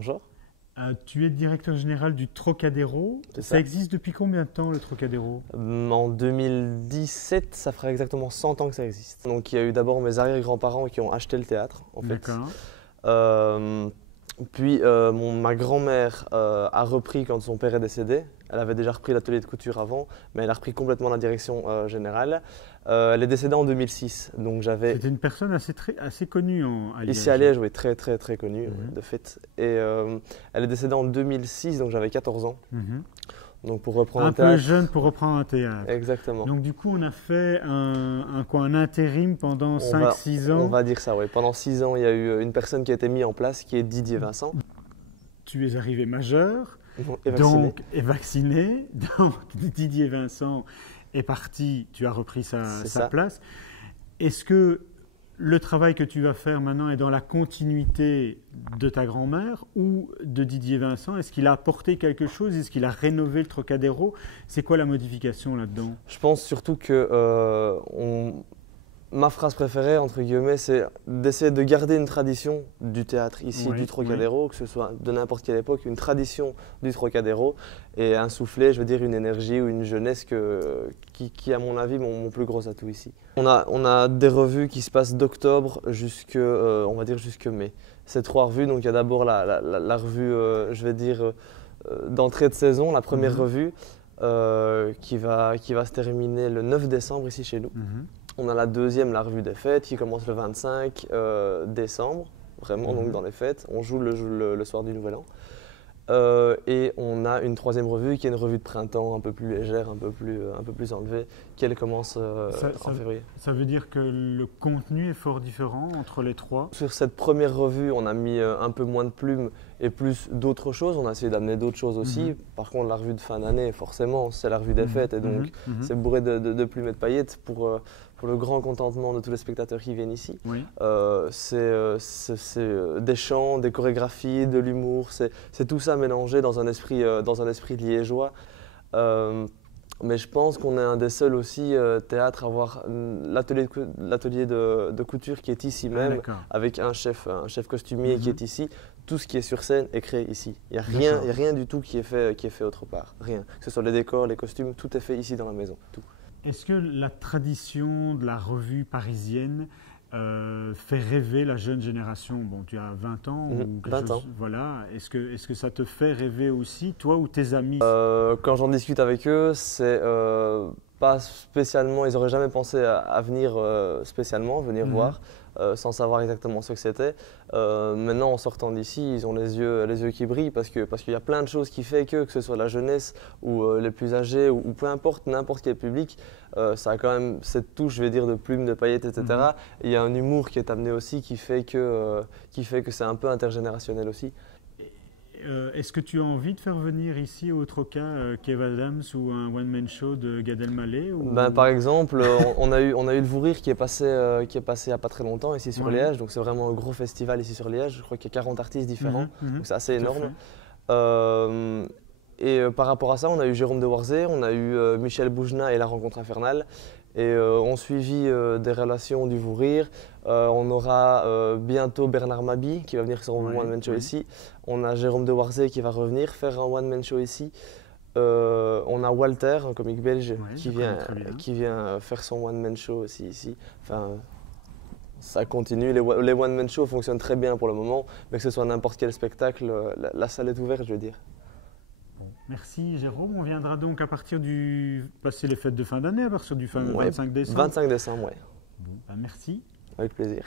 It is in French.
Bonjour. Tu es directeur général du Trocadéro. C'est Ça ça. existe depuis combien de temps, le Trocadéro? En 2017, ça fera exactement 100 ans que ça existe. Donc il y a eu d'abord mes arrière-grands-parents qui ont acheté le théâtre, en fait. D'accord. Puis ma grand-mère a repris quand son père est décédé. Elle avait déjà repris l'atelier de couture avant, mais elle a repris complètement la direction générale. Elle est décédée en 2006, donc j'avais… C'était une personne assez connue à Liège. Ici à Liège, oui, très très très connue, Mhm. de fait. Et elle est décédée en 2006, donc j'avais 14 ans. Mhm. Donc pour reprendre Un un peu théâtre… jeune pour reprendre un théâtre. Exactement. Donc du coup, on a fait un intérim pendant 5-6 On ans. va dire ça, oui. Pendant 6 ans, il y a eu une personne qui a été mise en place, qui est Didier Vincent. Tu es arrivé majeur, Et vacciné. donc est vacciné. Donc Didier Vincent est parti, tu as repris C'est sa ça. place. Est-ce que le travail que tu vas faire maintenant est dans la continuité de ta grand-mère ou de Didier Vincent? Est-ce qu'il a apporté quelque chose? Est-ce qu'il a rénové le Trocadéro? C'est quoi la modification là-dedans? Je pense surtout que ma phrase préférée, entre guillemets, c'est d'essayer de garder une tradition du théâtre ici, Oui, du Trocadéro, que ce soit de n'importe quelle époque, une tradition du Trocadéro, et insuffler, je veux dire, une énergie ou une jeunesse qui à mon avis, mon plus gros atout ici. On a des revues qui se passent d'octobre on va dire jusque mai. C'est 3 revues, donc il y a d'abord la revue, je vais dire, d'entrée de saison, la première revue, qui va se terminer le 9 décembre ici chez nous. On a la deuxième, la revue des fêtes, qui commence le 25 décembre, vraiment donc dans les fêtes. On joue le soir du Nouvel An. Et on a une troisième revue qui est une revue de printemps un peu plus légère, un peu plus enlevée, qui elle commence en février. Ça veut dire que le contenu est fort différent entre les trois? Sur cette première revue, on a mis un peu moins de plumes et plus d'autres choses. On a essayé d'amener d'autres choses aussi. Par contre, la revue de fin d'année, forcément, c'est la revue des fêtes et donc c'est bourré de plumes et de paillettes pour le grand contentement de tous les spectateurs qui viennent ici. Oui. C'est des chants, des chorégraphies, de l'humour, c'est tout ça mélangé dans un esprit liégeois. Mais je pense qu'on est un des seuls aussi théâtres à avoir l'atelier de couture qui est ici même, avec un chef costumier qui est ici. Tout ce qui est sur scène est créé ici. Il n'y a rien du tout qui est fait autre part. Rien. Que ce soit les décors, les costumes, tout est fait ici dans la maison. Tout. Est-ce que la tradition de la revue parisienne fait rêver la jeune génération? Bon, tu as 20 ans ou quelque 20 chose, ans. voilà. Est-ce que ça te fait rêver aussi, toi ou tes amis? Quand j'en discute avec eux, c'est pas spécialement, ils n'auraient jamais pensé à venir spécialement, venir voir, sans savoir exactement ce que c'était. Maintenant, en sortant d'ici, ils ont les yeux qui brillent parce qu'il y a plein de choses qui font que ce soit la jeunesse ou les plus âgés ou peu importe, n'importe quel public, ça a quand même cette touche, je vais dire, de plumes, de paillettes, etc. Et il y a un humour qui est amené aussi qui fait que c'est un peu intergénérationnel aussi. Est-ce que tu as envie de faire venir ici au Troca Kev Adams ou un one-man show de Gad Elmaleh ou… Par exemple, on a eu le Vous Rire qui est passé il n'y a pas très longtemps ici sur Liège, donc c'est vraiment un gros festival ici sur Liège. Je crois qu'il y a 40 artistes différents, donc c'est assez énorme. Par rapport à ça, on a eu Jérôme Dewarzé, on a eu Michel Boujna et La Rencontre Infernale. Et on suivit des relations du Vous Rire. On aura bientôt Bernard Mabie qui va venir sur un one-man show ici. On a Jérôme Dewarzé qui va revenir faire un one-man show ici. On a Walter, un comique belge, qui vient faire son one-man show aussi ici. Enfin, ça continue. Les one-man shows fonctionnent très bien pour le moment, mais que ce soit n'importe quel spectacle, la salle est ouverte, je veux dire. Merci Jérôme. On viendra donc à partir passer les fêtes de fin d'année, à partir du 25 décembre. 25 décembre, oui. Bon, merci. Avec plaisir.